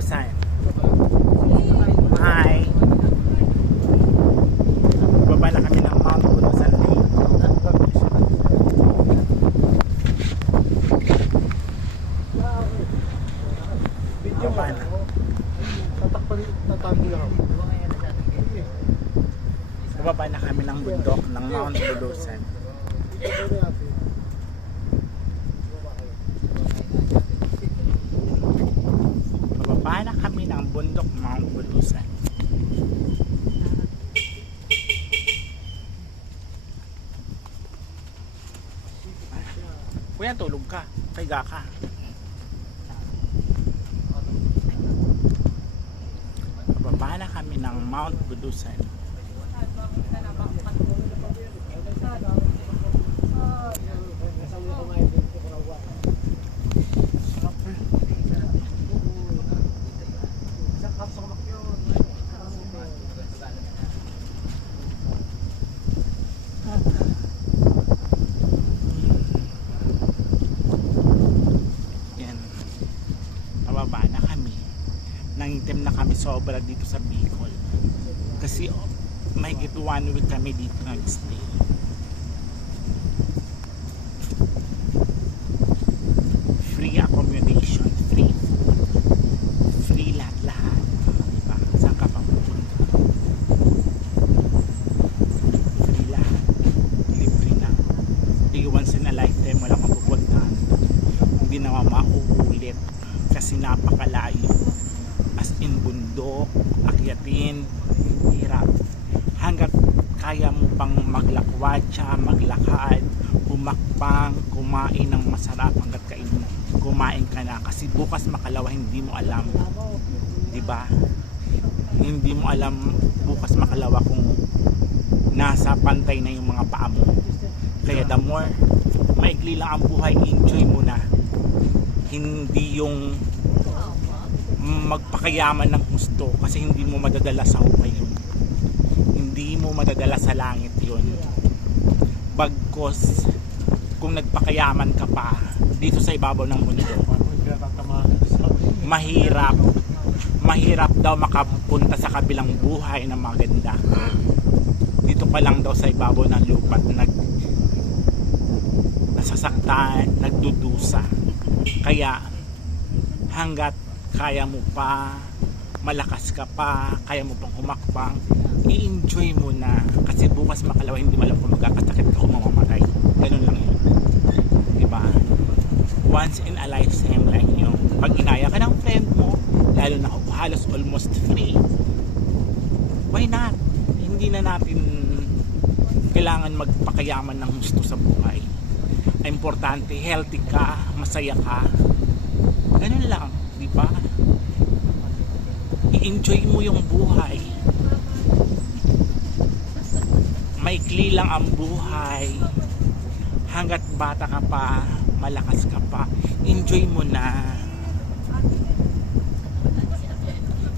Bulusan. Hi. Baba na kami ng Mount Bulusan Lake. Baba na. Baba na kami ng bundok ng Mount Bulusan. Bababa na kami ng bundok Mount Bulusan. Kuya, tulog ka. Kaiga ka. Bababa na kami ng Mount Bulusan. Bababa na kami. Nangitim na kami sobra dito sa Bicol. Kasi may get 1 week kami dito nag-stay. Free accommodation, free food, free lahat-lahat. Diba? Saan ka pa pupunta? Free lahat. Libre na. Once in a lifetime walang mapupuntahan. Hindi naman mauulit. Kasi napakalayo, as in bundok, akyatin, hirap. Hanggat kaya mo pang maglakwatsa, maglakad, humakbang, kumain ng masarap hanggat kumain ka na. Kasi bukas makalawa hindi mo alam, diba? Hindi mo alam bukas makalawa kung nasa pantay na yung mga paa mo. Kaya the more maikli lang ang buhay, enjoy mo na. Hindi yung magpakayaman ng gusto, kasi hindi mo madadala sa hukay yun, hindi mo madadala sa langit yun. Bagkos kung nagpakayaman ka pa dito sa ibabaw ng mundo, mahirap daw makapunta sa kabilang buhay na maganda. Dito pa lang daw sa ibabaw ng lupa nasasaktan, nagdudusa. Kaya hanggat kaya mo pa, malakas ka pa, kaya mo pang humakbang, i-enjoy mo na. Kasi bukas makalawa hindi mo alam kung magkakasakit ka o mamamatay. Ganun lang yun, diba? Once in a lifetime lang yun. Pag inaya ka ng friend mo, lalo na halos almost free, why not? Hindi na natin kailangan magpakayaman ng gusto sa buhay. Importante, healthy ka, masaya ka. Ganun lang, di ba? I-enjoy mo yung buhay. Maikli lang ang buhay. Hanggat bata ka pa, malakas ka pa, enjoy mo na.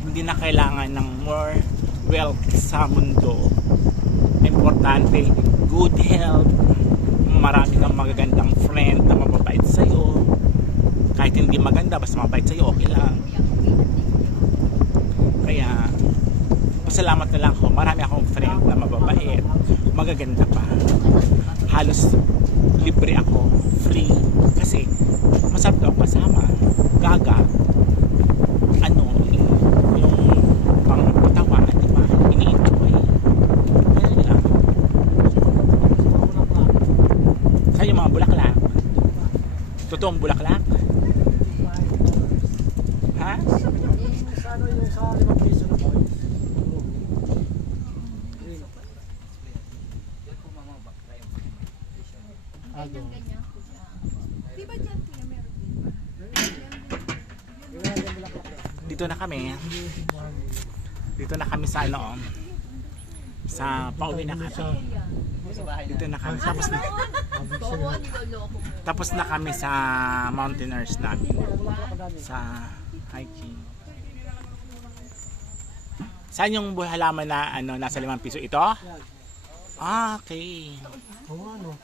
Hindi na kailangan ng more wealth sa mundo. Importante, good health. Marami kang magagandang friend na mababait sa'yo. Kahit hindi maganda, basta mabait sa'yo, okay lang. Kaya pasalamat na lang ako, marami akong friend na mababait, magaganda pa. Halos libre ako, free. Kasi masarap daw kasama. Gaga, yung pangpatawa, diba? Ini-enjoy. Ganun lang. Saan yung mga bulaklak? Totoong bulaklak? Ha? Sana yung sa 5 piso na boys. Diba dyan kuya meron din? Dito na kami. Dito na kami sa sa pauwi na kami. Dito na kami. Tapos na kami sa mountaineers namin. Sa hiking. Saan yung halaman na nasa 5 piso? Ito? Ah, okay. Oo, ano?